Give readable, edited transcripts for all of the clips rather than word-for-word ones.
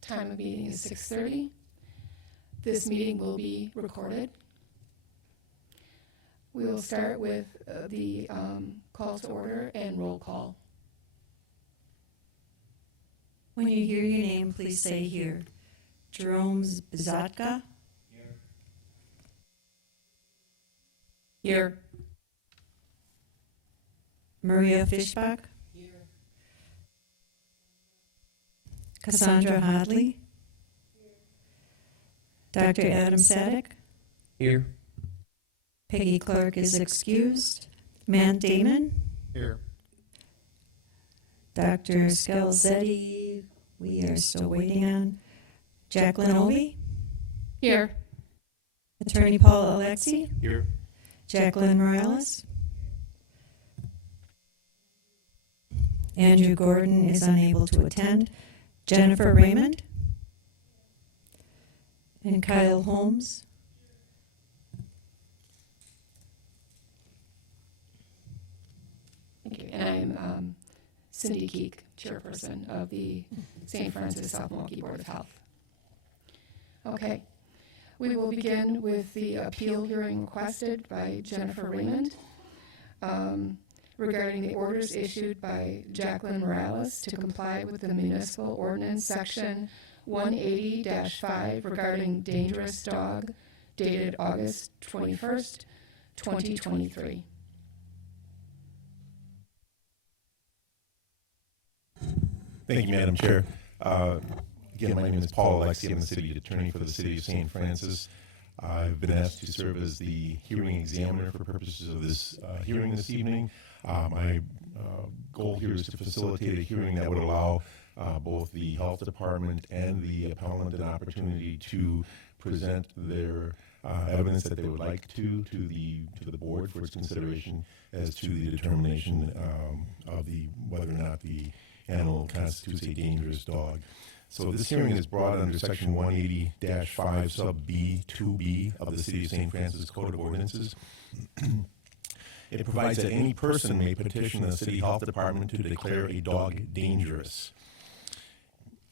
Time of meeting is 6:30. This meeting will be recorded. We will start with the call to order and roll call. When you hear your name, please say here. Jerome Bizatka. Here. Maria Fishbach. Here. Cassandra Hadley. Here. Dr. Adam Sadek. Here. Peggy Clark is excused. Matt Damon. Here. Dr. Scalzetti, we are still waiting on. Jacqueline Ovi. Here. Attorney Paul Alexi. Here. Jacqueline Morales. Andrew Gordon is unable to attend. Jennifer Raymond. And Kyle Holmes. Thank you. And I'm Cindy Keek, chairperson of the St. Francis South Milwaukee Board of Health. Okay. We will begin with the appeal hearing requested by Jennifer Raymond regarding the orders issued by Jacqueline Morales to comply with the municipal ordinance section 180-5 regarding dangerous dog dated August 21st, 2023. Thank you, Madam Chair. Again, my name is Paul Alexi. I'm the City Attorney for the City of St. Francis. I've been asked to serve as the hearing examiner for purposes of this hearing this evening. My goal here is to facilitate a hearing that would allow both the Health Department and the appellant an opportunity to present their evidence that they would like to the board for its consideration as to the determination of whether or not the animal constitutes a dangerous dog. So this hearing is brought under Section 180-5 sub B 2B of the City of St. Francis Code of Ordinances. It provides that any person may petition the City Health Department to declare a dog dangerous.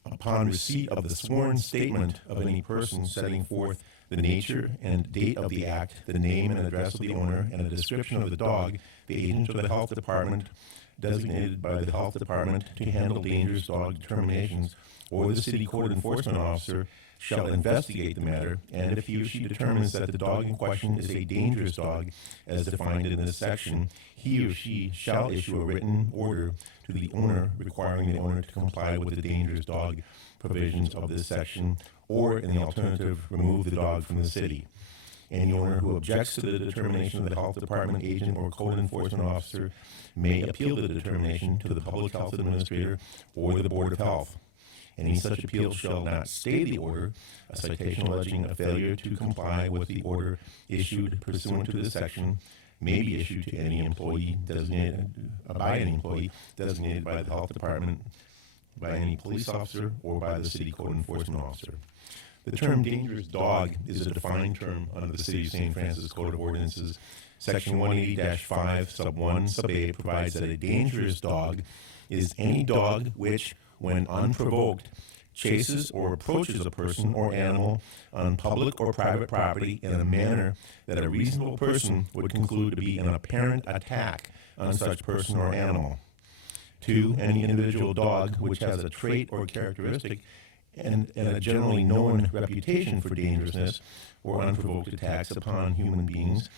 Upon receipt of the sworn statement of any person setting forth the nature and date of the act, the name and address of the owner, and a description of the dog, the agent of the Health Department designated by the Health Department to handle dangerous dog determinations, or the City Code Enforcement Officer shall investigate the matter, and if he or she determines that the dog in question is a dangerous dog, as defined in this section, he or she shall issue a written order to the owner requiring the owner to comply with the dangerous dog provisions of this section, or in the alternative, remove the dog from the city. Any owner who objects to the determination of the Health Department agent or Code Enforcement Officer may appeal the determination to the Public Health Administrator or the Board of Health. Any such appeal shall not stay the order. A citation alleging a failure to comply with the order issued pursuant to this section may be issued to any employee designated by the Health Department, by any police officer, or by the City Code Enforcement Officer. The term dangerous dog is a defined term under the City of St. Francis Code of Ordinances. Section 180-5 sub 1 sub A provides that a dangerous dog is any dog which, when unprovoked, chases or approaches a person or animal on public or private property in a manner that a reasonable person would conclude to be an apparent attack on such person or animal. 2, any individual dog which has a trait or characteristic and a generally known reputation for dangerousness or unprovoked attacks upon human beings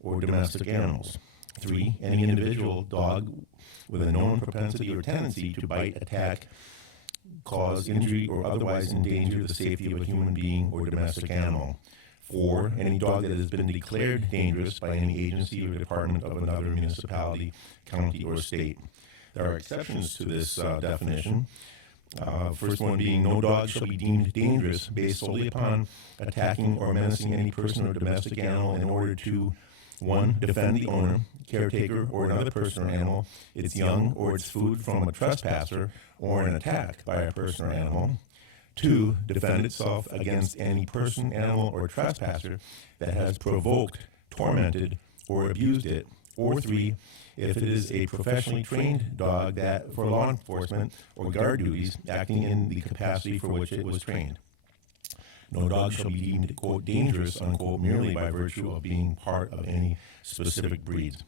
or domestic animals. 3, any individual dog with a known propensity or tendency to bite, attack, cause injury, or otherwise endanger the safety of a human being or domestic animal. 4, any dog that has been declared dangerous by any agency or department of another municipality, county, or state. There are exceptions to this definition. First one being, no dog shall be deemed dangerous based solely upon attacking or menacing any person or domestic animal in order to 1, defend the owner, caretaker, or another person or animal, its young, or its food from a trespasser or an attack by a person or animal. 2, defend itself against any person, animal, or trespasser that has provoked, tormented, or abused it. Or 3, if it is a professionally trained dog that for law enforcement or guard duties acting in the capacity for which it was trained. No dog shall be deemed, quote, dangerous, unquote, merely by virtue of being part of any specific breeds.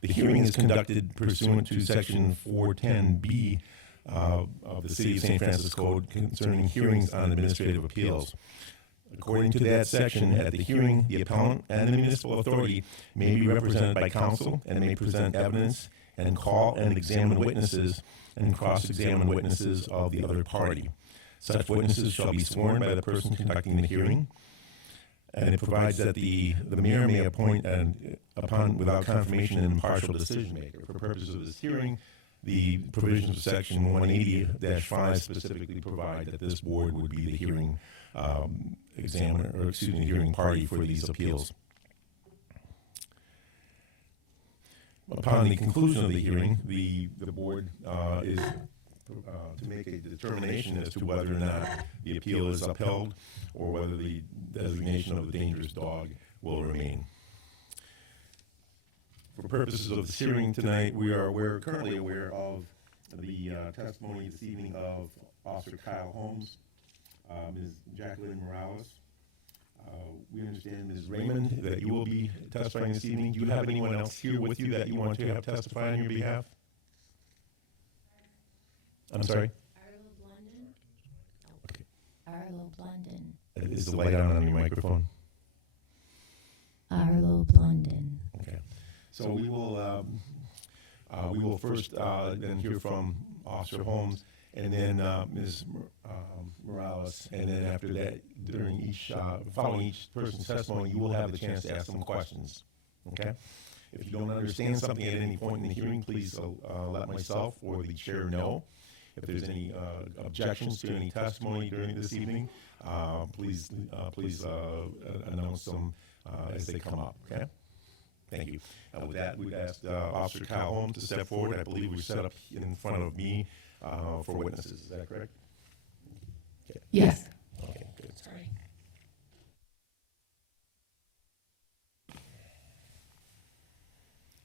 The hearing is conducted pursuant to Section 410B of the City of St. Francis Code concerning hearings on administrative appeals. According to that section, at the hearing, the appellant and the municipal authority may be represented by counsel and may present evidence and call and examine witnesses and cross-examine witnesses of the other party. Such witnesses shall be sworn by the person conducting the hearing, and it provides that the mayor may appoint upon without confirmation an impartial decision maker. For purposes of this hearing, the provisions of Section 180-5 specifically provide that this board would be the hearing hearing party for these appeals. Upon the conclusion of the hearing, the board is to make a determination as to whether or not the appeal is upheld or whether the designation of the dangerous dog will remain. For purposes of this hearing tonight, we're currently aware of the testimony this evening of Officer Kyle Holmes, Ms. Jacqueline Morales. We understand, Ms. Raymond, that you will be testifying this evening. Do you have anyone else here with you that you want to have testify on your behalf? I'm sorry? Arlo Blunden. Arlo Blunden. Is the light on your microphone? Arlo Blunden. Okay. So we will first then hear from Officer Holmes, and then Ms. Morales, and then after that, during following each person's testimony, you will have the chance to ask some questions. Okay. If you don't understand something at any point in the hearing, please let myself or the chair know. If there's any objections to any testimony during this evening, please announce them as they come up. Okay. Thank you. With that, we'd ask Officer Kyle Holmes to step forward. I believe we're set up in front of me for witnesses. Is that correct? Okay. Yes. Okay, good. Sorry.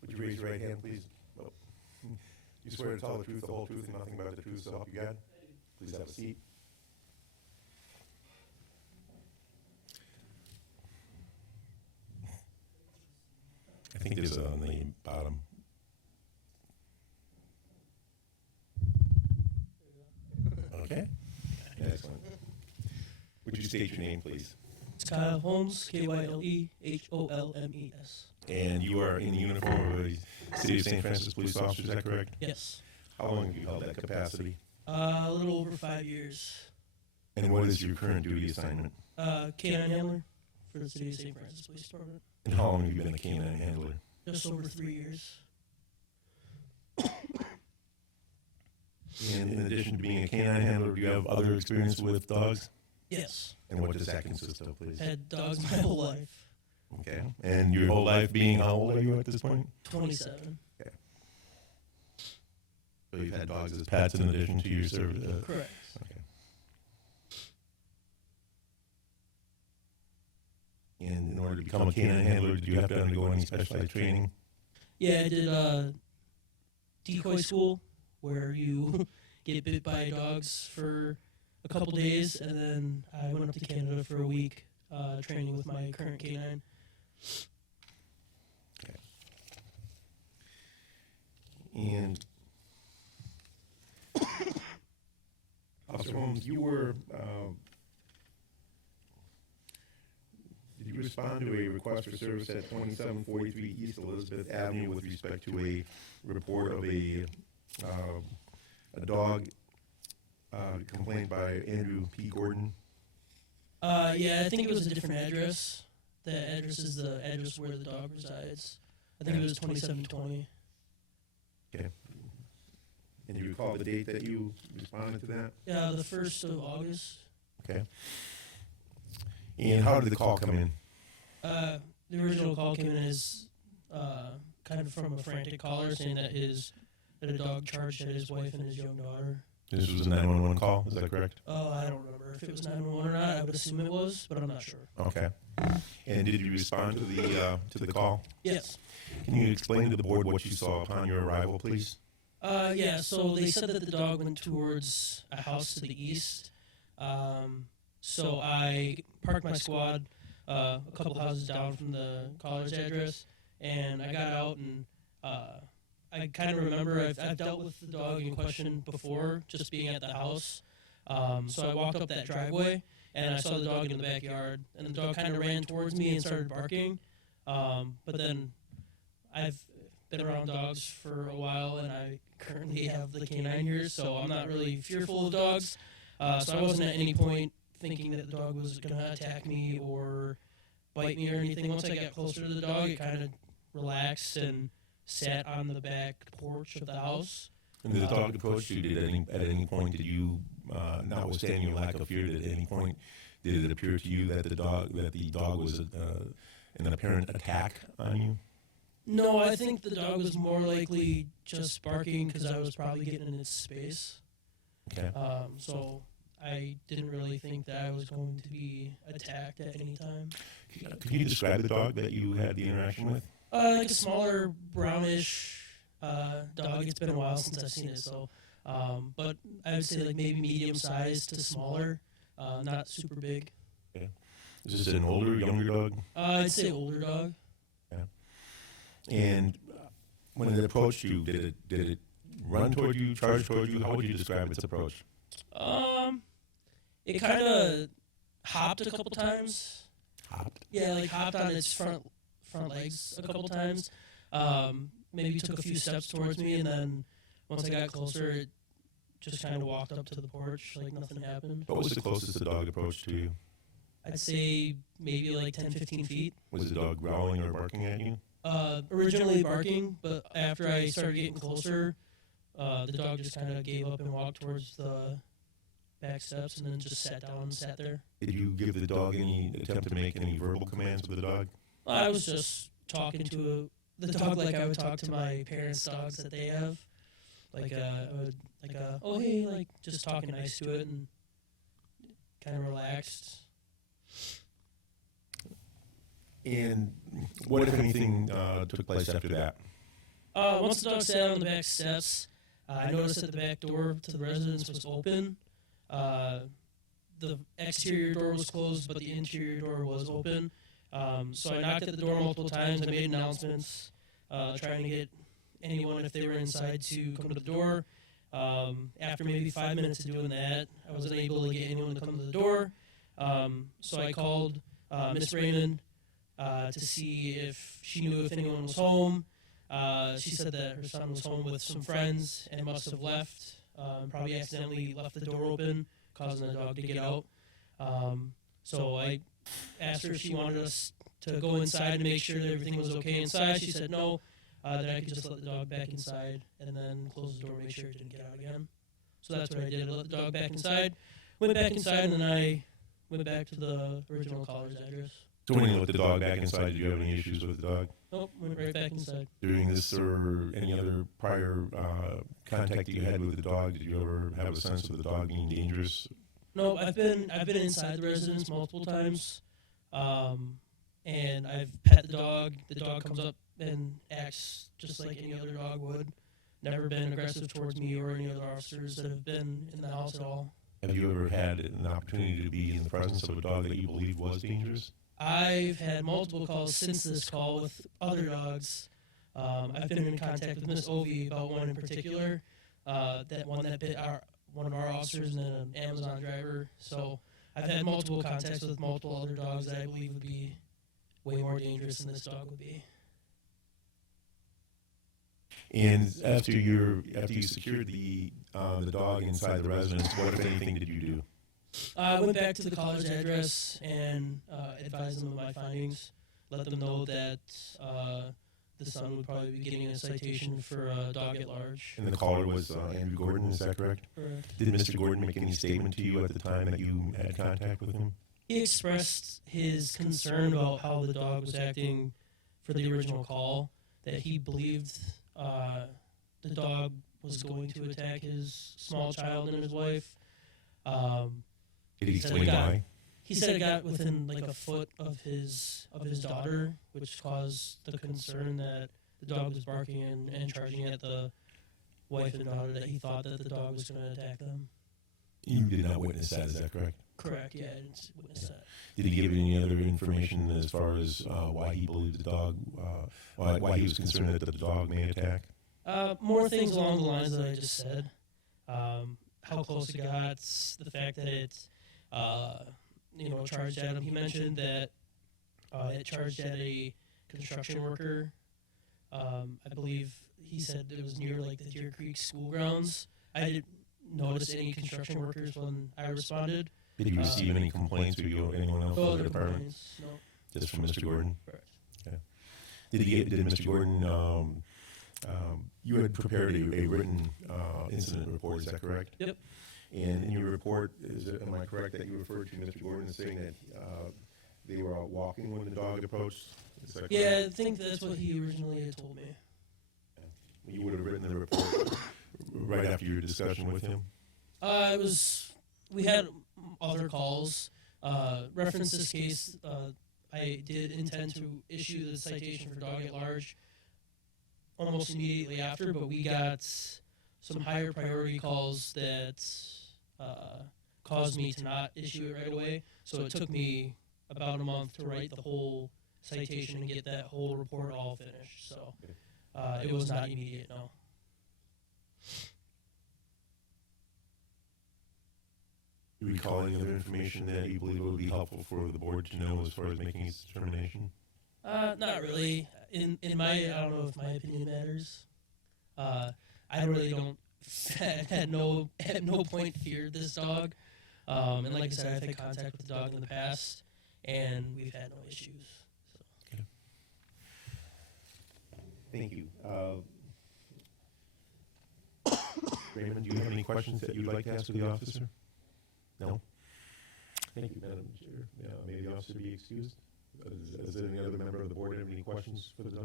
Would you raise your right hand, please? Oh. You swear to tell the truth, the whole truth, and nothing but the truth, so help you God? Please have a seat. I think there's on the bottom. Okay. Excellent. Would you state your name, please? It's Kyle Holmes, KYLEHOLMES. And you are in the uniform of a City of St. Francis police officer, is that correct? Yes. How long have you held that capacity? A little over 5 years. And what is your current duty assignment? Canine handler for the City of St. Francis Police Department. And how long have you been a canine handler? Just over 3 years. And in addition to being a canine handler, do you have other experience with dogs? Yes. And what does that consist of, please? Had dogs my whole life. Okay. And your whole life being, how old are you at this point? 27. Okay. So you've had dogs as pets in addition to your service? Correct. Okay. And in order to become a canine handler, did you have to undergo any specialized training? Yeah, I did decoy school where you get bit by dogs for a couple days, and then I went up to Canada for a week training with my current canine. Okay. And Officer Holmes, you were, did you respond to a request for service at 2743 East Elizabeth Avenue with respect to a report of a dog complained by Andrew P. Gordon? Yeah, I think it was a different address. The address is the address where the dog resides. I think it was 2720. Okay. And you recall the date that you responded to that? Yeah, the 1st of August. Okay. And how did the call come in? The original call came in as kind of from a frantic caller saying that a dog charged at his wife and his young daughter. This was a 911 call, is that correct? I don't remember if it was 911 or not. I would assume it was, but I'm not sure. Okay. And did you respond to the call? Yes. Can you explain to the board what you saw upon your arrival, please? Yeah, so they said that the dog went towards a house to the east. So I parked my squad a couple houses down from the caller's address, and I got out, and I kind of remember I've dealt with the dog in question before, just being at the house. So I walked up that driveway, and I saw the dog in the backyard, and the dog kind of ran towards me and started barking. But then I've been around dogs for a while, and I currently have the canine here, so I'm not really fearful of dogs. So I wasn't at any point thinking that the dog was going to attack me or bite me or anything. Once I got closer to the dog, it kind of relaxed and sat on the back porch of the house. And the dog approached you. At any point did you, notwithstanding your lack of fear, at any point did it appear to you that the dog was an apparent attack on you? No, I think the dog was more likely just barking because I was probably getting in its space. Okay. So I didn't really think that I was going to be attacked at any time. Could you describe the dog that you had the interaction with? Like a smaller brownish dog. It's been a while since I've seen it, so but I would say like maybe medium sized to smaller, not super big. Okay. Is this an older, younger dog? I'd say older dog. And when it approached you, did it run toward you, charge toward you? How would you describe its approach? It kind of hopped a couple times. Hopped? Yeah, like hopped on its front legs a couple times. Maybe took a few steps towards me, and then once I got closer, it just kind of walked up to the porch like nothing happened. What was the closest the dog approached to you? I'd say maybe like 10, 15 feet. Was the dog growling or barking at you? Originally barking, but after I started getting closer, the dog just kind of gave up and walked towards the back steps and then just sat down and sat there. Did you give the dog any attempt to make any verbal commands with the dog? I was just talking to the dog like I would talk to my parents' dogs that they have. Like, I would, oh, hey, like, just talking nice to it and kind of relaxed. And what, if anything, took place after that? Once the dog sat on the back steps, I noticed that the back door to the residence was open. The exterior door was closed, but the interior door was open. So I knocked at the door multiple times. I made announcements, trying to get anyone, if they were inside, to come to the door. After maybe 5 minutes of doing that, I wasn't able to get anyone to come to the door. So I called Miss Raymond to see if she knew if anyone was home. She said that her son was home with some friends and must have left, probably accidentally left the door open, causing the dog to get out. So I asked her if she wanted us to go inside to make sure that everything was okay inside. She said no, that I could just let the dog back inside and then close the door, make sure it didn't get out again. So that's what I did. I let the dog back inside, went back inside, and then I went back to the original caller's address. So when you let the dog back inside, did you have any issues with the dog? Nope, went right back inside. During this or any other prior contact that you had with the dog, did you ever have a sense of the dog being dangerous? No, I've been inside the residence multiple times, and I've pet the dog. The dog comes up and acts just like any other dog would. Never been aggressive towards me or any other officers that have been in the house at all. Have you ever had an opportunity to be in the presence of a dog that you believe was dangerous? I've had multiple calls since this call with other dogs. I've been in contact with Miss Ovi about one in particular, that one that bit one of our officers and an Amazon driver. So I've had multiple contacts with multiple other dogs that I believe would be way more dangerous than this dog would be. And after you secured the dog inside the residence, what, if anything, did you do? I went back to the caller's address and advised them of my findings. Let them know that the son would probably be getting a citation for a dog at large. And the caller was Andrew Gordon, is that correct? Correct. Did Mr. Gordon make any statement to you at the time that you had contact with him? He expressed his concern about how the dog was acting for the original call, that he believed the dog was going to attack his small child and his wife. Did he said explain why? He said it got within like a foot of his daughter, which caused the concern that the dog was barking and charging at the wife and daughter, that he thought that the dog was going to attack them. You did not witness that, is that correct? Correct, yeah, I didn't witness that. Did he give any other information as far as why he believed the dog, why he was concerned that the dog may attack? More things along the lines that I just said. How close it got, the fact that it, charged at him. He mentioned that it charged at a construction worker. I believe he said it was near like the Deer Creek school grounds. I didn't notice any construction workers when I responded. Did he receive any complaints or anyone else No from the other department? complaints, no. Just from Mr. Gordon? Correct. Did Mr. Gordon, you had prepared a written incident report, is that correct? Yep. And in your report, am I correct that you referred to Mr. Gordon saying that they were out walking when the dog approached? Is that correct? Yeah, I think that's what he originally had told me. You would have written the report right after your discussion with him? We had other calls. Reference this case, I did intend to issue the citation for dog at large almost immediately after, but we got some higher priority calls that caused me to not issue it right away. So it took me about a month to write the whole citation and get that whole report all finished. So it was not immediate, no. Do you recall any other information that you believe would be helpful for the board to know as far as making its determination? Not really. In my, I don't know if my opinion matters. I really don't, at no point feared this dog. And like I said, I've had contact with the dog in the past, and we've had no issues. So. Okay. Thank you. Raymond, do you have any questions that you'd like to ask of the officer? No? Thank you, Madam Chair. May the officer be excused? Does any other member of the board have any questions for the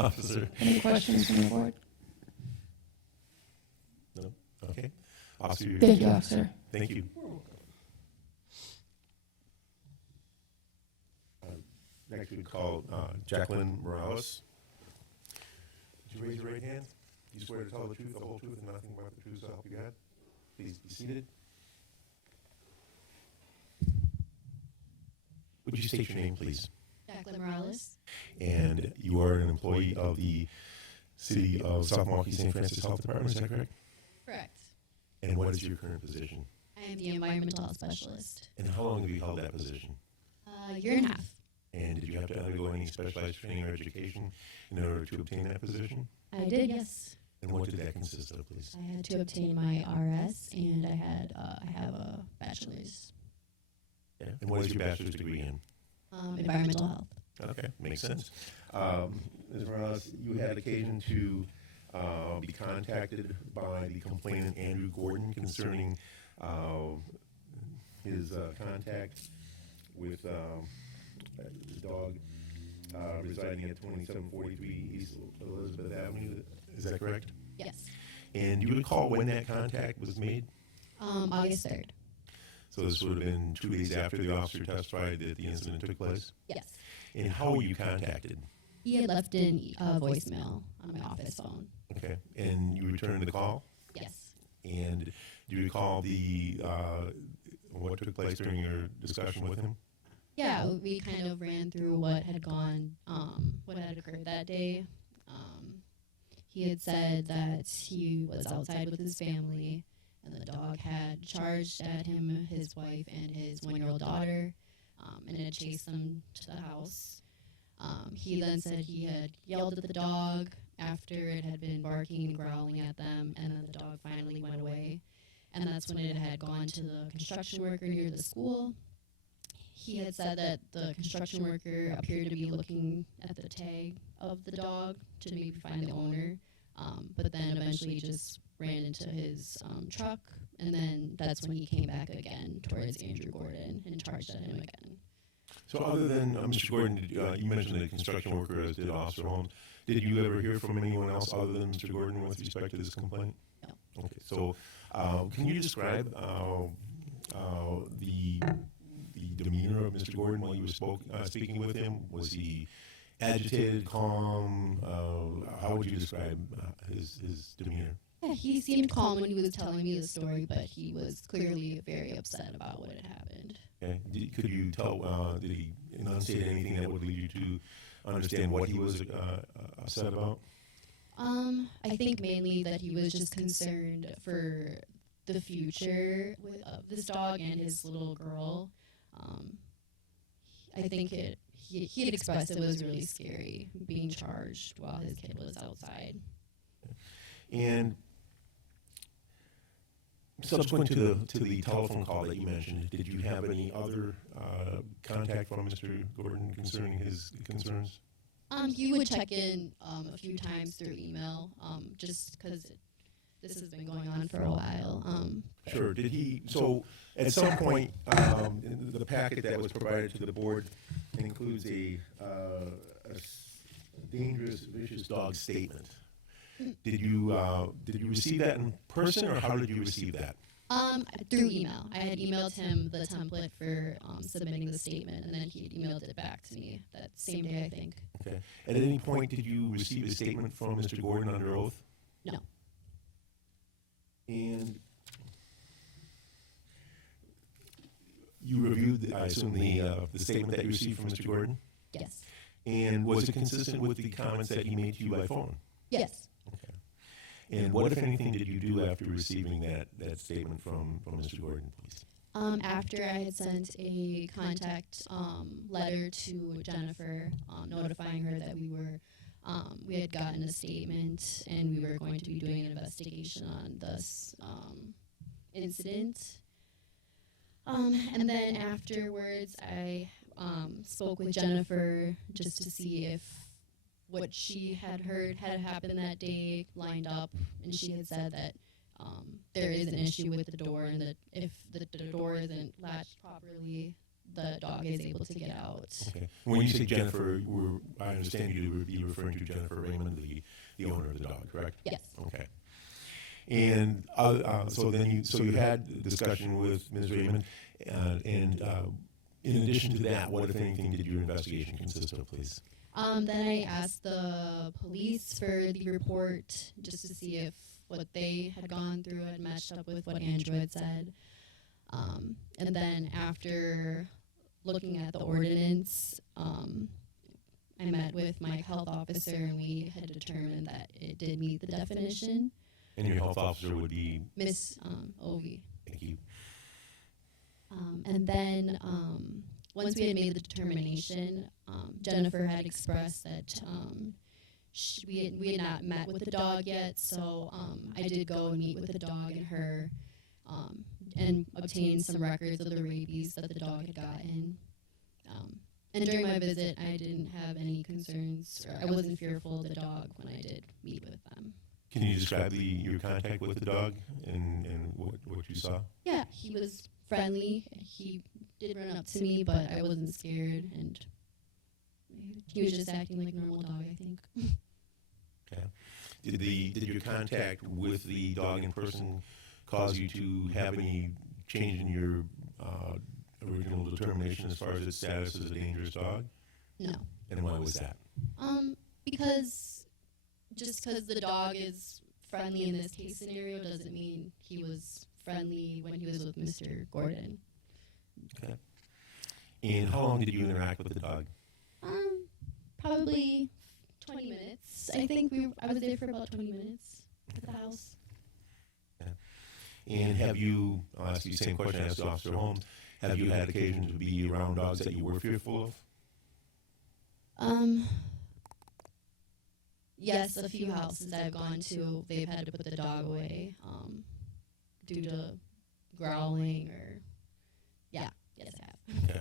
officer? Any questions from the board? No? Okay. Officer, you're Thank you, excused. officer. Thank you. Next, we call Jacqueline Morales. Would you raise your right hand? Do you swear to tell the truth, the whole truth, and nothing but the truth, so help you God? Please be seated. Would you state your name, please? Jacqueline Morales. And you are an employee of the City of South Milwaukee St. Francis Health Department, is that correct? Correct. And what is your current position? I am the environmental health specialist. And how long have you held that position? A year and a half. And did you have to undergo any specialized training or education in order to obtain that position? I did, yes. And what did that consist of, please? I had to obtain my RS, and I have a bachelor's, Yeah. And what is your bachelor's degree in? environmental health. Okay, makes sense. Ms. Morales, you had occasion to be contacted by the complainant Andrew Gordon concerning his contact with his dog residing at 2743 East Elizabeth Avenue. Is that correct? Yes. And do you recall when that contact was made? August 3rd. So this would have been 2 days after the officer testified that the incident took place? Yes. And how were you contacted? He had left a voicemail on my office phone. Okay, and you returned the call? Yes. And do you recall what took place during your discussion with him? Yeah, we kind of ran through what had occurred that day. He had said that he was outside with his family, and the dog had charged at him, his wife, and his 1-year-old daughter, and had chased them to the house. He then said he had yelled at the dog after it had been barking and growling at them, and then the dog finally went away. And that's when it had gone to the construction worker near the school. He had said that the construction worker appeared to be looking at the tag of the dog to maybe find the owner, but then eventually just ran into his truck, and then that's when he came back again towards Andrew Gordon and charged at him again. So other than Mr. Gordon, you mentioned the construction worker, as did Officer Holmes. Did you ever hear from anyone else other than Mr. Gordon with respect to this complaint? No. Okay, so can you describe the demeanor of Mr. Gordon while you were speaking with him? Was he agitated, calm? How would you describe his demeanor? Yeah, he seemed calm when he was telling me the story, but he was clearly very upset about what had happened. Okay. Could you tell, did he enunciate anything that would lead you to understand what he was upset about? I think mainly that he was just concerned for the future of this dog and his little girl. I think he had expressed it was really scary being charged while his kid was outside. And subsequent to the telephone call that you mentioned, did you have any other contact from Mr. Gordon concerning his concerns? He would check in a few times through email, just because this has been going on for a while. Sure. Did he? So at some point, the packet that was provided to the board includes a dangerous, vicious dog statement. Did you receive that in person, or how did you receive that? Through email. I had emailed him the template for submitting the statement, and then he had emailed it back to me that same day, I think. Okay. At any point, did you receive a statement from Mr. Gordon under oath? No. And you reviewed, I assume, the statement that you received from Mr. Gordon? Yes. And was it consistent with the comments that he made to you by phone? Yes. Okay. And what, if anything, did you do after receiving that statement from Mr. Gordon, please? After I had sent a contact letter to Jennifer, notifying her that we had gotten a statement and we were going to be doing an investigation on this incident. And then afterwards, I spoke with Jennifer just to see if what she had heard had happened that day lined up, and she had said that there is an issue with the door, and that if the door isn't latched properly, the dog is able to get out. Okay. When you say Jennifer, I understand you to be referring to Jennifer Raymond, the owner of the dog, correct? Yes. Okay. And so you had a discussion with Ms. Raymond, and in addition to that, what, if anything, did your investigation consist of, please? Then I asked the police for the report just to see if what they had gone through had matched up with what Andrew had said. And then after looking at the ordinance, I met with my health officer, and we had determined that it did meet the definition. And your health officer would be? Miss Ovi. Thank you. And then once we had made the determination, Jennifer had expressed that we had not met with the dog yet, so I did go and meet with the dog and her and obtain some records of the rabies that the dog had gotten. And during my visit, I didn't have any concerns, or I wasn't fearful of the dog when I did meet with them. Can you describe your contact with the dog and what you saw? Yeah, he was friendly. He did run up to me, but I wasn't scared, and he was just acting like a normal dog, I think. Okay. Did your contact with the dog in person cause you to have any change in your original determination as far as its status as a dangerous dog? No. And why was that? Because the dog is friendly in this case scenario doesn't mean he was friendly when he was with Mr. Gordon. Okay. And how long did you interact with the dog? Probably 20 minutes. I think I was there for about 20 minutes at the house. Yeah. And have you, I'll ask you the same question I asked Officer Holmes, have you had occasion to be around dogs that you were fearful of? Yes, a few houses I've gone to, they've had to put the dog away due to growling or, yes, I have. Okay.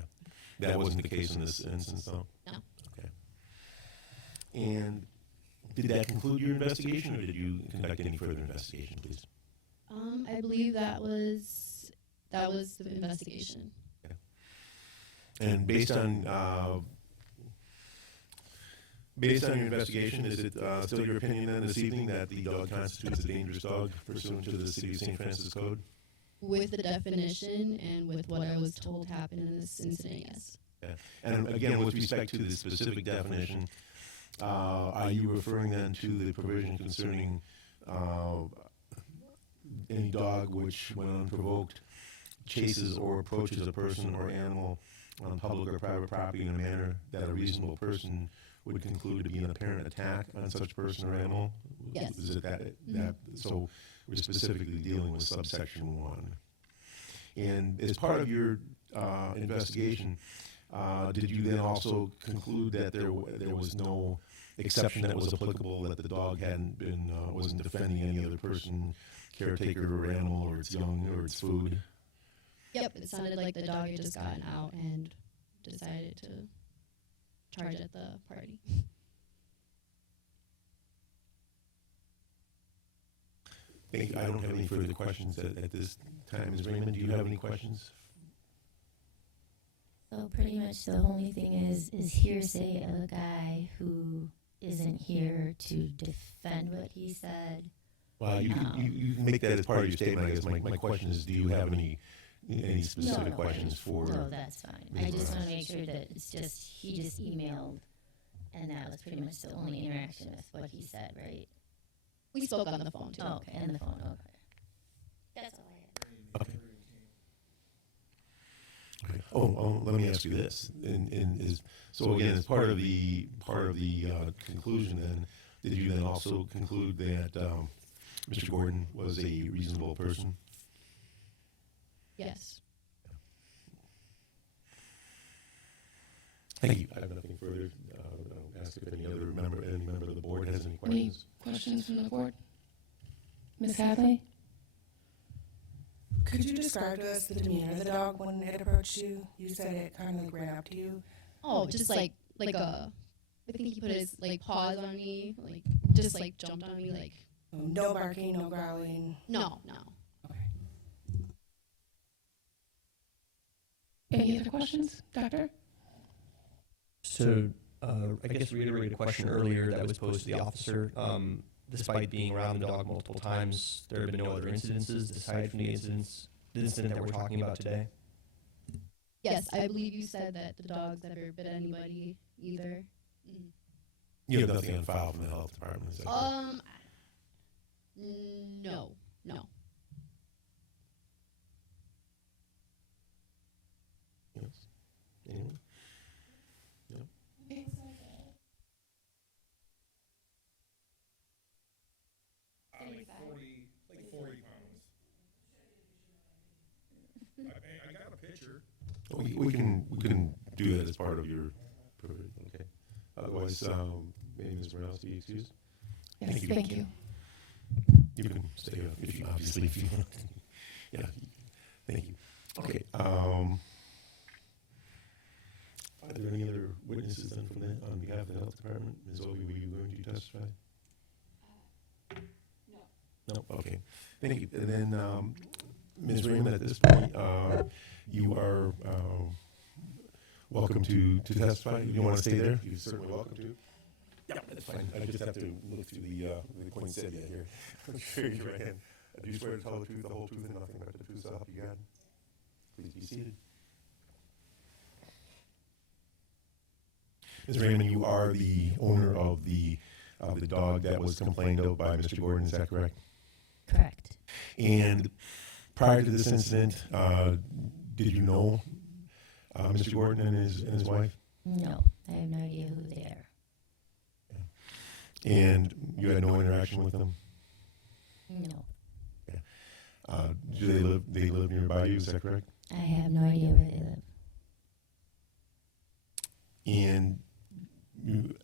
That wasn't the case in this instance, though? No. Okay. And did that conclude your investigation, or did you conduct any further investigation, please? I believe that was the investigation. Okay. And based on Based on your investigation, is it still your opinion then this evening that the dog constitutes a dangerous dog pursuant to the City of St. Francis Code? With the definition and with what I was told happened in this incident, yes. Yeah. And again, with respect to the specific definition, are you referring then to the provision concerning any dog which, when unprovoked, chases or approaches a person or animal on public or private property in a manner that a reasonable person would conclude to be an apparent attack on such person or animal? Yes. Is it that so we're specifically dealing with subsection 1. And as part of your investigation, did you then also conclude that there was no exception that was applicable, that the dog hadn't been wasn't defending any other person, caretaker or animal, or its young or its food? Yep, it sounded like the dog had just gotten out and decided to charge at the party. Thank you. I don't have any further questions at this time. Ms. Raymond, do you have any questions? So pretty much the only thing is hearsay of a guy who isn't here to defend what he said. Well, you can make that as part of your statement. I guess my question is, do you have any specific No. questions for? No, that's fine. I just want to make sure that it's just, he just emailed, and that was pretty much the only interaction with what he said, right? We spoke on the phone too. Oh, okay, and the phone, okay. That's all I had. Okay. Okay. Oh, let me ask you this. So again, as part of the conclusion, then, did you then also conclude that Mr. Gordon was a reasonable person? Yes. Thank you. I have nothing further. I'll ask if any member of the board has any Any questions. questions from the board? Ms. Hadley? Could you describe to us the demeanor of the dog when it approached you? You said it kind of like ran up to you. Oh, just like a. I think he put his like paws on me, like just like jumped on me, like No barking, no growling. no. Okay. Any other questions, Doctor? So, I guess reiterate a question earlier that was posed to the officer. Despite being around the dog multiple times, there have been no other incidences aside from the incident that we're talking about today. Yes, I believe you said that the dog's never bit anybody either. Mm. You have nothing on file from the health department, is that correct? No. Yes. Anyone? No? Like 40 pounds. I got a picture. We can do that as part of your, okay. Otherwise, maybe Ms. Morales, be excused. Yes, thank you. You can stay if you obviously if you want. Yeah, thank you. Okay. Are there any other witnesses then from that on behalf of the health department? Ms. Obi, were you going to testify? No. Okay. Thank you. And then, Ms. Raymond, at this point, you are welcome to testify. You want to stay there? You're certainly welcome to. Yeah, that's fine. I just have to look through the poinsettia here. Sure, your right hand. Do you swear to tell the truth, the whole truth, and nothing but the truth, so help you God? Please be seated. Ms. Raymond, you are the owner of the dog that was complained of by Mr. Gordon, is that correct? Correct. And prior to this incident, did you know Mr. Gordon and his wife? No, I have no idea who they are. And you had no interaction with them? No, Do they live nearby you, is that correct? I have no idea where they live. And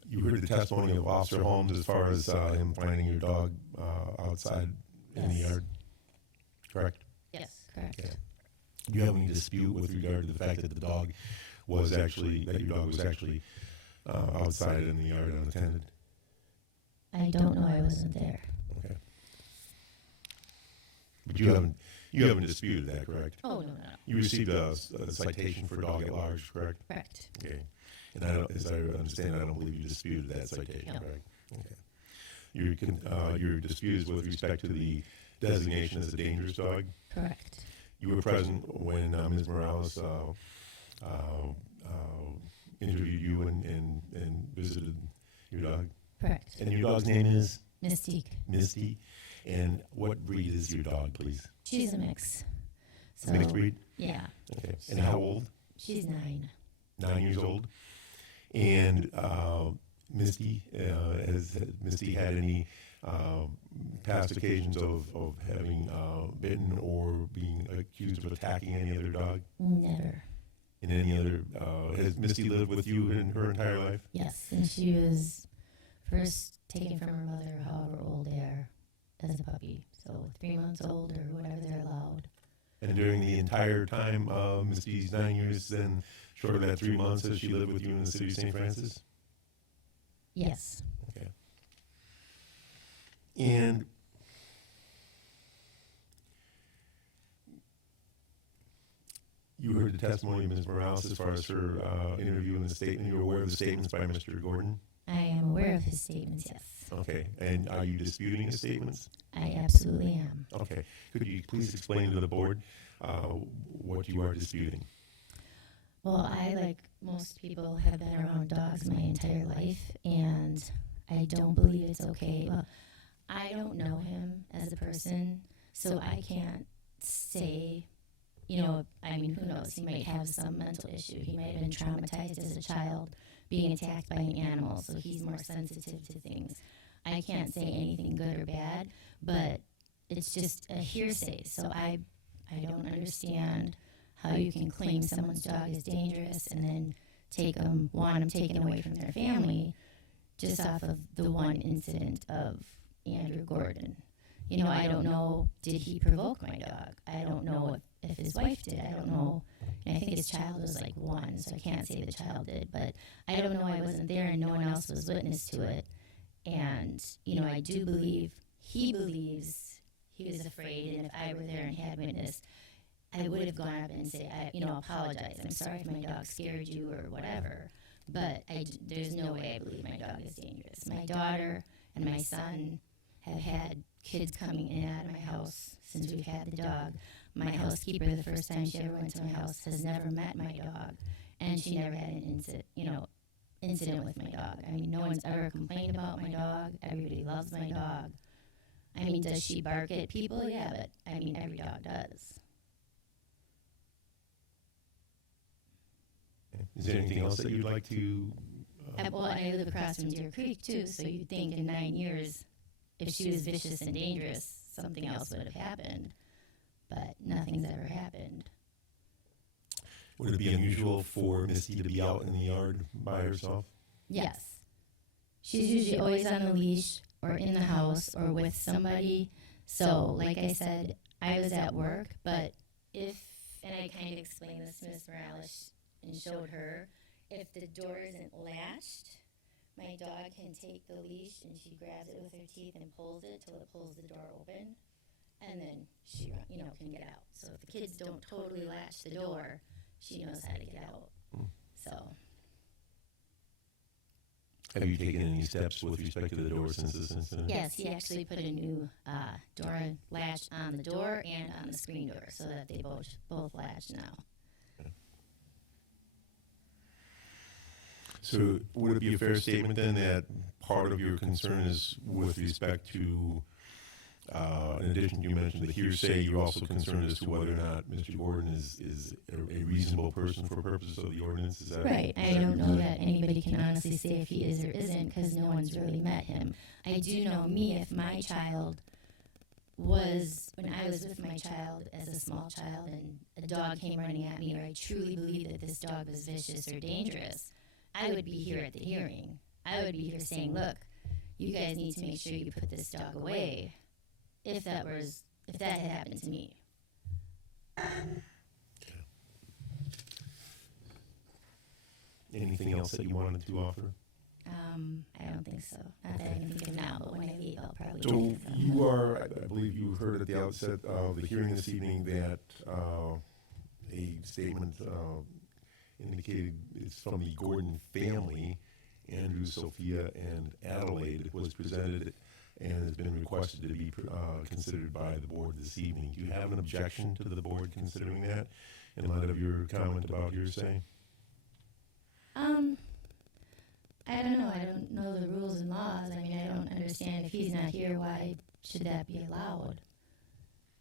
you heard the testimony of Officer Holmes as far as him finding your dog outside in the Yes. yard, correct? Yes, correct. Okay. Do you have any dispute with regard to the fact that your dog was actually outside in the yard unattended? I don't know, I wasn't there. Okay. But you haven't disputed that, correct? Oh, no. You received a citation for dog at large, correct? Correct. Okay. And as I understand, I don't believe you disputed that citation, No. correct? Okay. Your dispute is with respect to the designation as a dangerous dog. Correct. You were present when Ms. Morales interviewed you and visited your dog. Correct. And your dog's name is Mystique. Misty. And what breed is your dog, please? She's a mix. So, Mixed breed? Yeah. Okay. And how old? She's 9. 9 years old. And Misty, has Misty had any past occasions of having bitten or being accused of attacking any other dog? Never. In any other, has Misty lived with you in her entire life? Yes. And she was first taken from her mother, however old they are, as a puppy. So 3 months old or whatever they're allowed. And during the entire time, Misty's 9 years, then short of that 3 months, has she lived with you in the city of St. Francis? Yes. Okay. And you heard the testimony of Ms. Morales as far as her interview and the statement. You were aware of the statements by Mr. Gordon? I am aware of his statements, yes. Okay. And are you disputing his statements? I absolutely am. Okay. Could you please explain to the board what you are disputing? Well, I, like most people, have been around dogs my entire life, and I don't believe it's okay. Well, I don't know him as a person, so I can't say, you know, I mean, who knows? He might have some mental issue. He might have been traumatized as a child being attacked by an animal, so he's more sensitive to things. I can't say anything good or bad, but it's just a hearsay, so I don't understand how you can claim someone's dog is dangerous and then want them taken away from their family just off of the one incident of Andrew Gordon. You know, I don't know, did he provoke my dog? I don't know if his wife did. I don't know. And I think his child was like 1, so I can't say the child did. But I don't know, I wasn't there and no one else was witness to it. And, you know, I do believe he believes he was afraid, and if I were there and had witnessed, I would have gone up and said, apologize. I'm sorry if my dog scared you or whatever. But there's no way I believe my dog is dangerous. My daughter and my son have had kids coming in and out of my house since we've had the dog. My housekeeper, the first time she ever went to my house, has never met my dog. And she never had an incident with my dog. I mean, no one's ever complained about my dog. Everybody loves my dog. I mean, does she bark at people? Yeah, but I mean, every dog does. Is there anything else that you'd like to? Well, I live across from Deer Creek, too, so you'd think in 9 years, if she was vicious and dangerous, something else would have happened. But nothing's ever happened. Would it be unusual for Misty to be out in the yard by herself? Yes. She's usually always on the leash or in the house or with somebody. So, like I said, I was at work, but and I kind of explained this to Ms. Morales and showed her, if the door isn't latched, my dog can take the leash and she grabs it with her teeth and pulls it till it pulls the door open, and then she, can get out. So if the kids don't totally latch the door, she knows how to get out. So. Have you taken any steps with respect to the door since this incident? Yes, he actually put a new door latch on the door and on the screen door so that they both latch now. So would it be a fair statement then that part of your concern is with respect to, in addition, you mentioned the hearsay, you're also concerned as to whether or not Mr. Gordon is a reasonable person for purposes of the ordinance? Is that Right. I don't know that anybody can honestly say if he is or isn't because no one's really met him. I do know me, if my child when I was with my child as a small child and a dog came running at me, or I truly believed that this dog was vicious or dangerous, I would be here at the hearing. I would be here saying, look, you guys need to make sure you put this dog away if that had happened to me. Anything else that you wanted to offer? I don't think so. Not that I can think of now, but when I leave, I'll probably So think of some. you are, I believe you heard at the outset of the hearing this evening that a statement, indicated it's from the Gordon family. Andrew, Sophia, and Adelaide was presented and has been requested to be considered by the board this evening. Do you have an objection to the board considering that in light of your comment about hearsay? I don't know. I don't know the rules and laws. I mean, I don't understand if he's not here, why should that be allowed?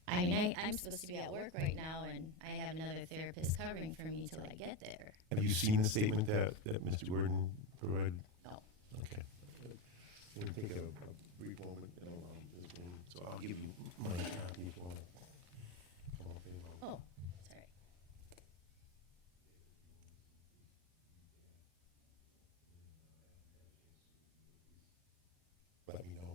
I mean, I'm supposed to be at work right now, and I have another therapist covering for me till I get there. Have you seen the statement that Mr. Gordon provided? No. Okay. Let me take a brief moment, and so I'll give you my copy if you want to come up and Oh, sorry. let me know.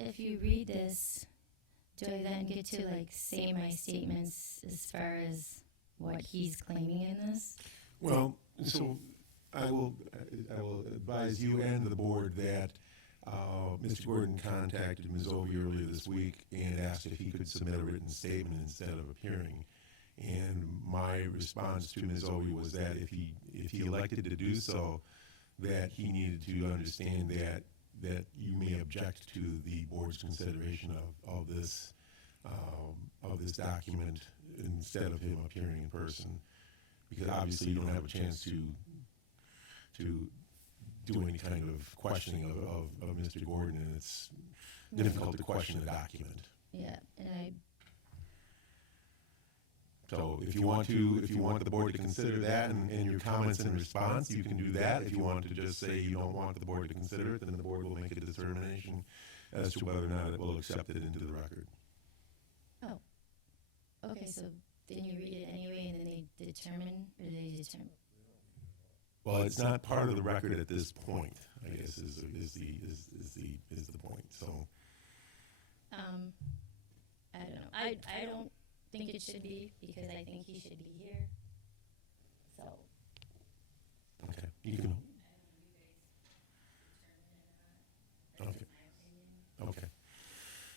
If you read this, do I then get to like say my statements as far as what he's claiming in this? Well, so I will advise you and the board that Mr. Gordon contacted Ms. Ovey earlier this week and asked if he could submit a written statement instead of appearing. And my response to Ms. Ovey was that if he elected to do so, that he needed to understand that you may object to the board's consideration of this document instead of him appearing in person, because obviously you don't have a chance to do any kind of questioning of Mr. Gordon, and it's difficult to question the document. Yeah, and So if you want the board to consider that and your comments in response, you can do that. If you want to just say you don't want the board to consider it, then the board will make a determination as to whether or not it will accept it into the record. okay, so then you read it anyway, and then they determine. Well, it's not part of the record at this point, I guess is the point. So I don't know. I don't think it should be because I think he should be here. So, Okay, you can. Okay. Okay.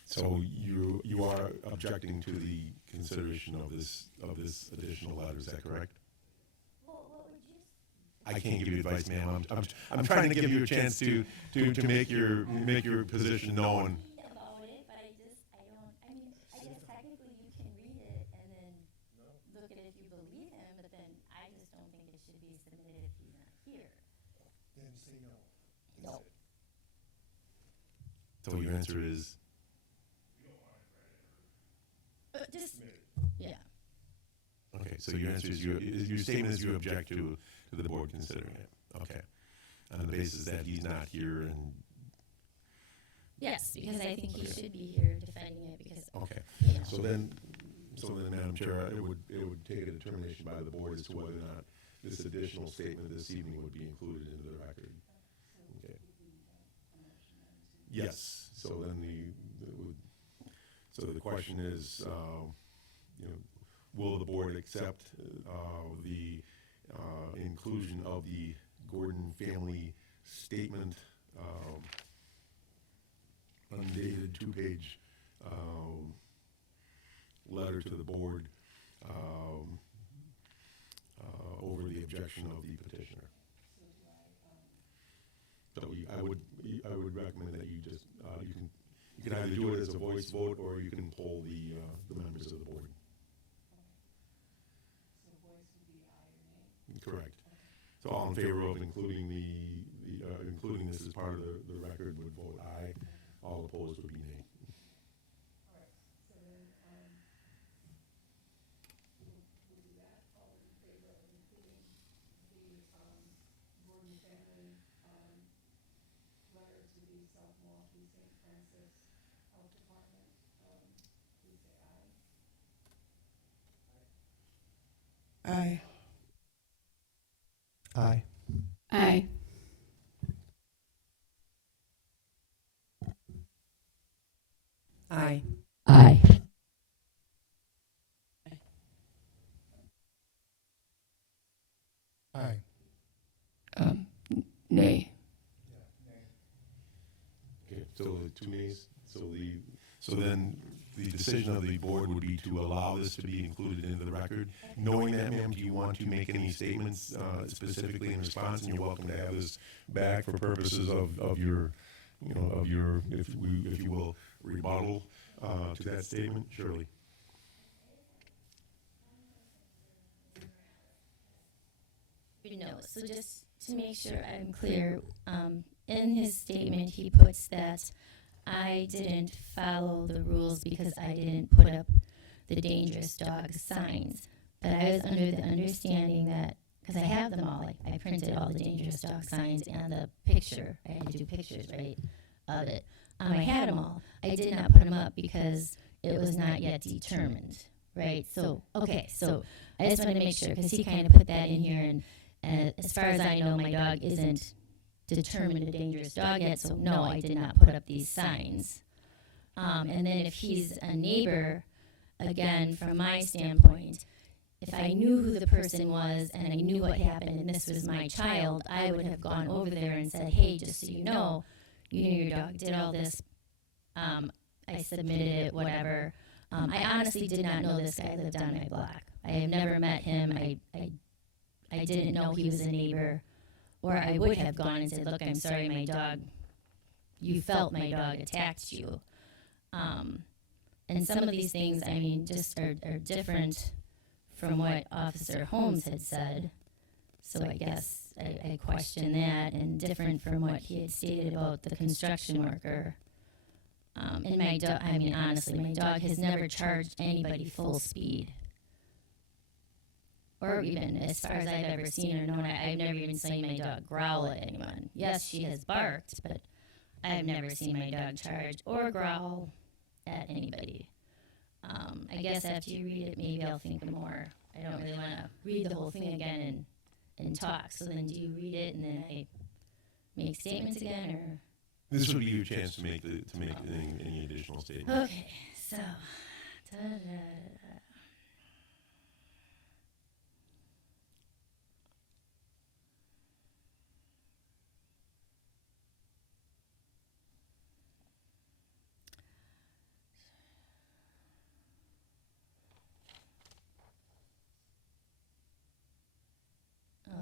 So you are objecting to the consideration of this additional letter, is that correct? well, what would you I can't give you advice, ma'am. I'm trying to give you a chance to make your position known. read about it? But I guess technically you can read it and then look at it if you believe him, but then I just don't think it should be submitted if he's not here. Then say no. No. So your answer is Just, yeah. okay. So your answer is your statement is you object to the board considering it. Okay, on the basis that he's not here and Yes, because I think he Okay. should be here defending it because, okay. you know. So then, Madam Chair, it would take a determination by the board as to whether or not this additional statement this evening would be included into the record. Okay. Yes. So then so the question is, will the board accept the inclusion of the Gordon family statement, undated 2-page letter to the board over the objection of the petitioner? So I would recommend that you just you can either do it as a voice vote or you can poll the members of the board. So voice would be aye or nay? Correct. So all in favor of including including this as part of the record would vote aye. All opposed would be nay. All right, so then, we'll do that. All in favor of including the, Gordon family, letter to the South Milwaukee St. Francis Health Department, please say aye. Aye. Aye. Aye. Aye. Aye. Aye. Nay. Okay, so the 2 nays. So then the decision of the board would be to allow this to be included into the record. Knowing that, ma'am, do you want to make any statements specifically in response? And you're welcome to have this back for purposes of your, if you will, rebuttal to that statement, Shirley. So just to make sure I'm clear, in his statement, he puts that I didn't follow the rules because I didn't put up the dangerous dog signs. But I was under the understanding that, because I have them all, like I printed all the dangerous dog signs and the picture. I had to do pictures, right, of it. I had them all. I did not put them up because it was not yet determined, right? So, okay, so I just wanted to make sure, because he kind of put that in here, and as far as I know, my dog isn't determined a dangerous dog yet, so no, I did not put up these signs. And then if he's a neighbor, again, from my standpoint, if I knew who the person was and I knew what happened and this was my child, I would have gone over there and said, hey, just so you know your dog did all this. I submitted it, whatever. I honestly did not know this guy lived on my block. I have never met him. I didn't know he was a neighbor. Or I would have gone and said, look, I'm sorry, my dog, you felt my dog attacked you. And some of these things, I mean, just are different from what Officer Holmes had said. So I guess I question that, and different from what he had stated about the construction worker. And my dog, I mean, honestly, my dog has never charged anybody full speed. Or even, as far as I've ever seen or known, I've never even seen my dog growl at anyone. Yes, she has barked, but I've never seen my dog charge or growl at anybody. I guess after you read it, maybe I'll think more. I don't really want to read the whole thing again and talk. So then do you read it and then I make statements again, or? This would be your chance to make any additional statements. Okay, so. Da-da-da-da.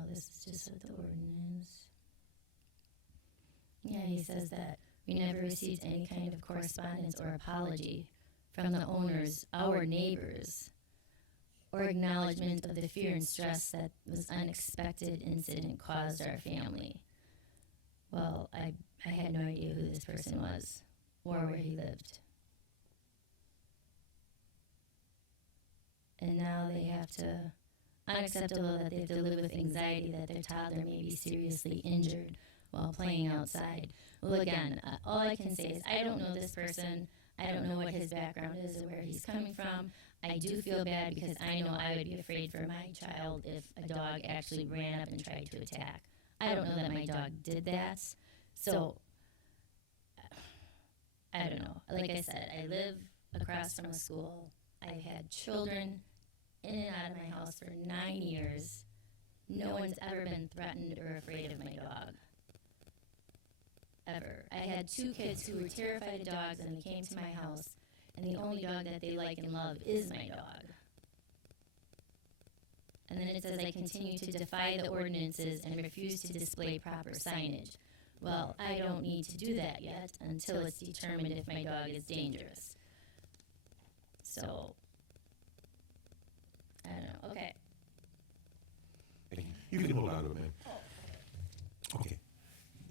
this is just what the ordinance. Yeah, he says that we never received any kind of correspondence or apology from the owners, our neighbors, or acknowledgement of the fear and stress that was unexpected incident caused our family. Well, I had no idea who this person was or where he lived. And now they have to, unacceptable that they have to live with anxiety that their toddler may be seriously injured while playing outside. Well, again, all I can say is I don't know this person. I don't know what his background is or where he's coming from. I do feel bad because I know I would be afraid for my child if a dog actually ran up and tried to attack. I don't know that my dog did that. So, I don't know. Like I said, I live across from a school. I've had children in and out of my house for 9 years. No one's ever been threatened or afraid of my dog. Ever. I had 2 kids who were terrified of dogs and they came to my house, and the only dog that they like and love is my dog. And then it says I continue to defy the ordinances and refuse to display proper signage. Well, I don't need to do that yet until it's determined if my dog is dangerous. So, I don't know. Okay. Thank you. You can hold on to it, ma'am. Okay.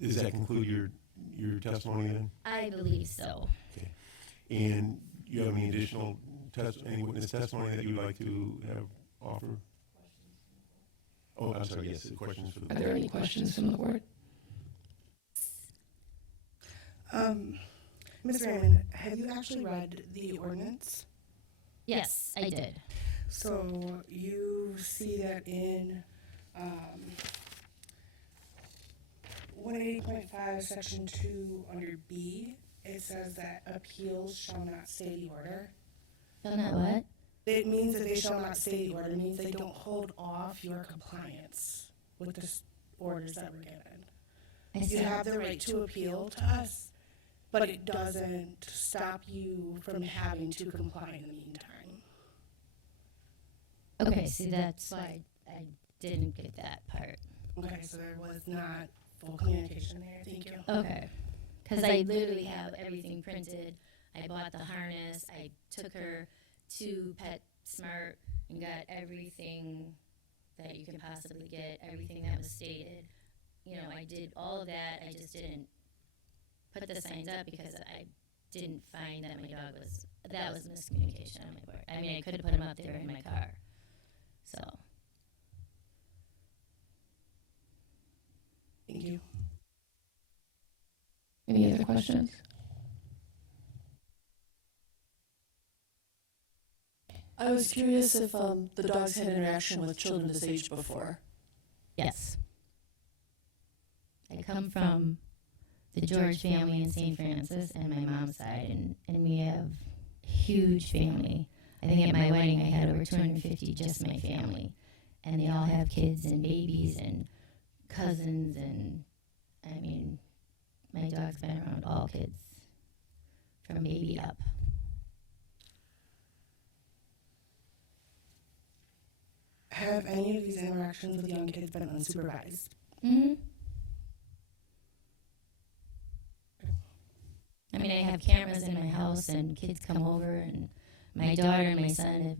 Does that conclude your testimony then? I believe so. Okay. And you have any additional any witness testimony that you would like to have offer? Oh, I'm sorry. Yes, questions for the Are board. there any questions from the board? Ms. Raymond, have you actually read the ordinance? Yes, I did. So you see that in 180.5 section 2 under B, it says that appeals shall not stay the order. Shall not what? It means that they shall not stay the order. It means they don't hold off your compliance with the orders that were given. I You see. have the right to appeal to us, but it doesn't stop you from having to comply in the meantime. Okay, see, that's why I didn't get that part. Okay, so there was not full communication there. Thank you. Okay. Because I literally have everything printed. I bought the harness. I took her to PetSmart and got everything that you can possibly get, everything that was stated. You know, I did all of that. I just didn't put the signs up because I didn't find that my dog was, that was miscommunication on my part. I mean, I could have put him up there in my car. So, Thank you. Any other questions? I was curious if the dogs had interaction with children this age before. yes. I come from the George family in St. Francis and my mom's side, and we have a huge family. I think at my wedding I had over 250, just my family. And they all have kids and babies and cousins, and I mean, my dog's been around all kids from baby up. Have any of these interactions with young kids been unsupervised? Mm-hmm. I mean, I have cameras in my house, and kids come over, and my daughter and my son have,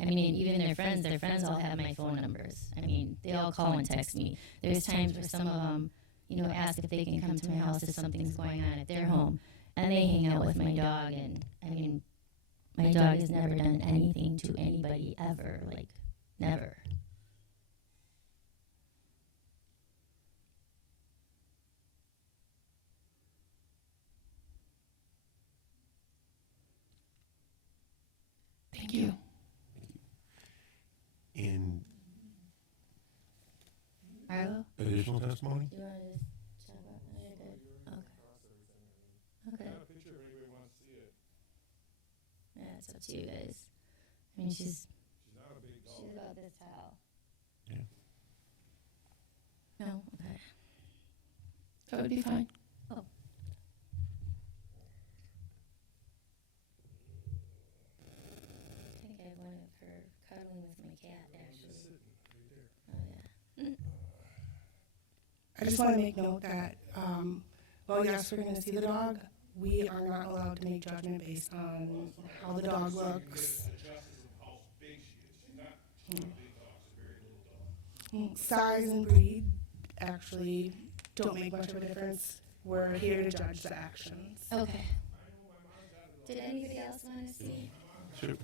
I mean, even their friends all have my phone numbers. I mean, they all call and text me. There's times where some of them, you know, ask if they can come to my house if something's going on at their home, and they hang out with my dog, and I mean, my dog has never done anything to anybody ever, like, never. Thank you. And Arlo? additional testimony? Do you want to just talk about that? You're good? Okay. Okay. Yeah, it's up to you guys. I mean, she's about this tall. Yeah. No? Okay. That would be fine. Oh. I think I have one of her cuddling with my cat, actually. Oh, yeah. I just want to make note that, well, yes, we're going to see the dog. We are not allowed to make judgment based on how the dog looks. Size and breed actually don't make much of a difference. We're here to judge the actions. Okay. Did anybody else want to see? Sure.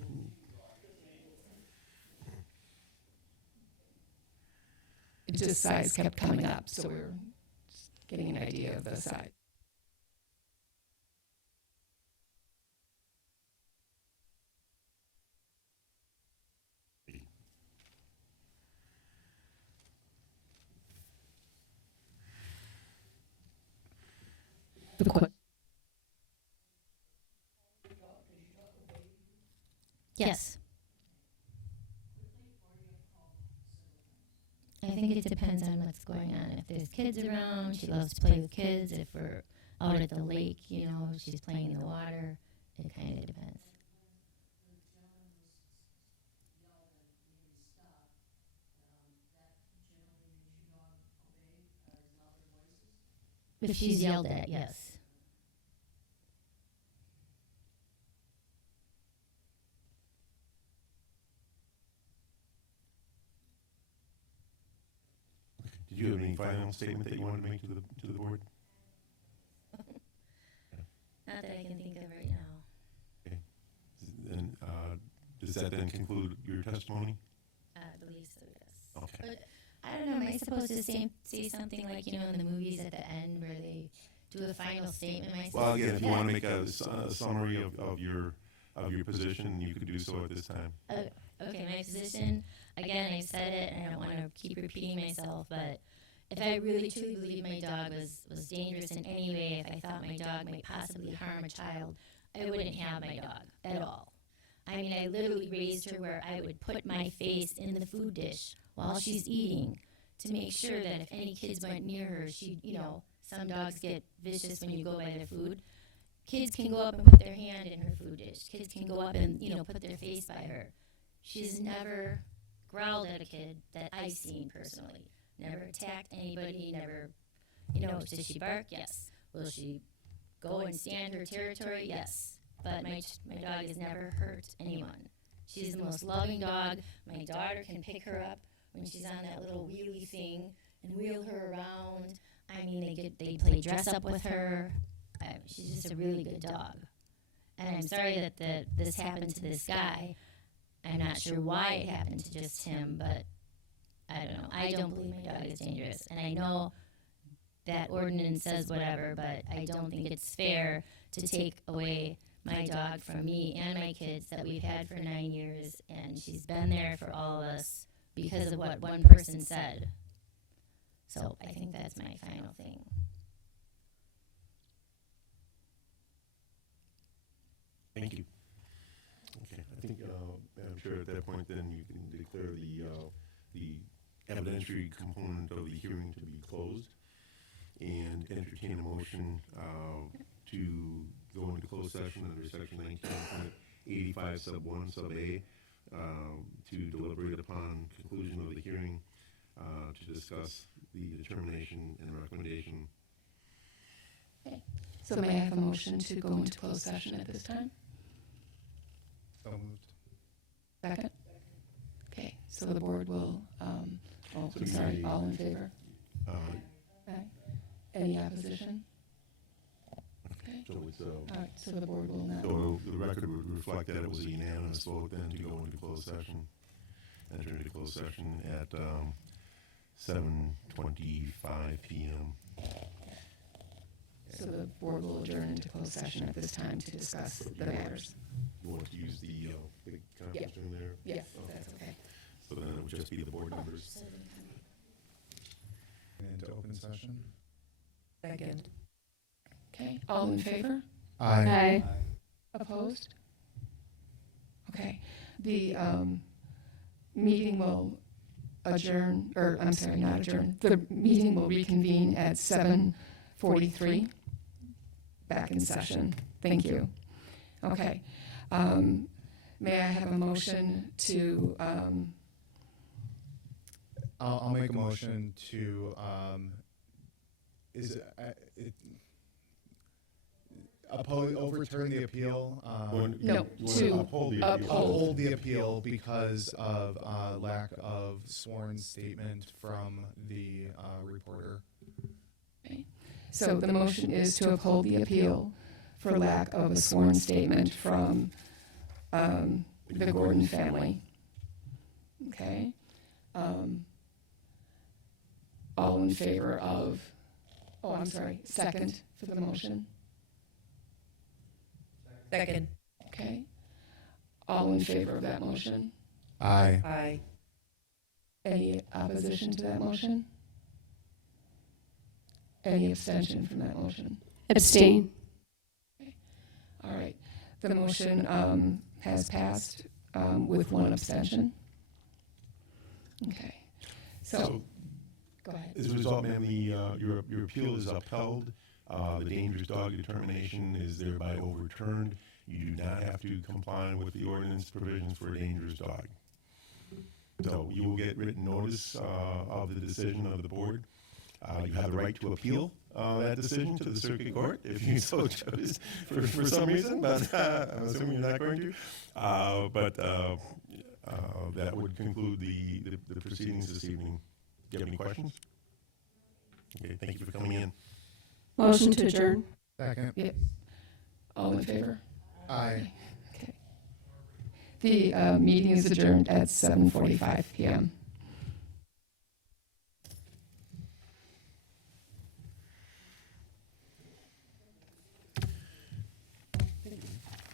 It just size kept coming up, so we were getting an idea of the size. The question. Yes. I think it depends on what's going on. If there's kids around, she loves to play with kids. If we're out at the lake, you know, she's playing in the water. It kind of depends. If she's yelled at, yes. Did you have any final statement that you wanted to make to the board? Not that I can think of right now. Okay. And does that then conclude your testimony? I believe so, yes. Okay. But I don't know, am I supposed to say something like, you know, in the movies at the end where they do a final statement? Well, again, if you want to make a summary of your position, you could do so at this time. Okay, my position, again, I said it, and I don't want to keep repeating myself, but if I really truly believe my dog was dangerous in any way, if I thought my dog might possibly harm a child, I wouldn't have my dog at all. I mean, I literally raised her where I would put my face in the food dish while she's eating to make sure that if any kids went near her, she, you know, some dogs get vicious when you go by their food. Kids can go up and put their hand in her food dish. Kids can go up and, you know, put their face by her. She's never growled at a kid that I've seen personally. Never attacked anybody, never, you know, does she bark? Yes. Will she go and stand her territory? Yes. But my dog has never hurt anyone. She's the most loving dog. My daughter can pick her up when she's on that little wheelie thing and wheel her around. I mean, they play dress up with her. She's just a really good dog. And I'm sorry that this happened to this guy. I'm not sure why it happened to just him, but I don't know. I don't believe my dog is dangerous. And I know that ordinance says whatever, but I don't think it's fair to take away my dog from me and my kids that we've had for 9 years. And she's been there for all of us because of what one person said. So I think that's my final thing. Thank you. Okay, I think, Madam Chair, at that point, then you can declare the evidentiary component of the hearing to be closed and entertain a motion to go into closed session under section 19.85 sub 1 sub A to deliberate upon conclusion of the hearing to discuss the determination and recommendation. Okay. So may I have a motion to go into closed session at this time? So moved. Second? Okay, so the board will, I'm sorry, all in favor? Okay. Any opposition? Okay. So it's All right, so the board will not. so the record would reflect that it was a unanimous vote then to go into closed session, enter into closed session at 7:25 p.m. So the board will adjourn into closed session at this time to discuss the matters. You want to use the conference room there? Yes, that's okay. So then it would just be the board members. Into open session? Second. Okay, all in favor? Aye. Opposed? Okay, the meeting will adjourn, or I'm sorry, not adjourn. The meeting will reconvene at 7:43. Back in session. Thank you. Okay. May I have a motion to, I'll make a motion to is overturn the appeal? No, You want to uphold the appeal. Uphold the appeal because of lack of sworn statement from the reporter. So the motion is to uphold the appeal for lack of a sworn statement from the Gordon family. Okay? All in favor of, second for the motion. Second. Okay? All in favor of that motion? Aye. Aye. Any opposition to that motion? Any abstention from that motion? Abstain. All right. The motion has passed with one abstention. Okay. So, go ahead. As a result, ma'am, your appeal is upheld. The dangerous dog determination is thereby overturned. You do not have to comply with the ordinance provisions for a dangerous dog. So you will get written notice of the decision of the board. You have the right to appeal that decision to the circuit court if you so chose for some reason, but I'm assuming you're not going to. That would conclude the proceedings this evening. Do you have any questions? Okay, thank you for coming in. Motion to adjourn. Second. Yep. All in favor? Aye. Okay. The meeting is adjourned at 7:45 p.m.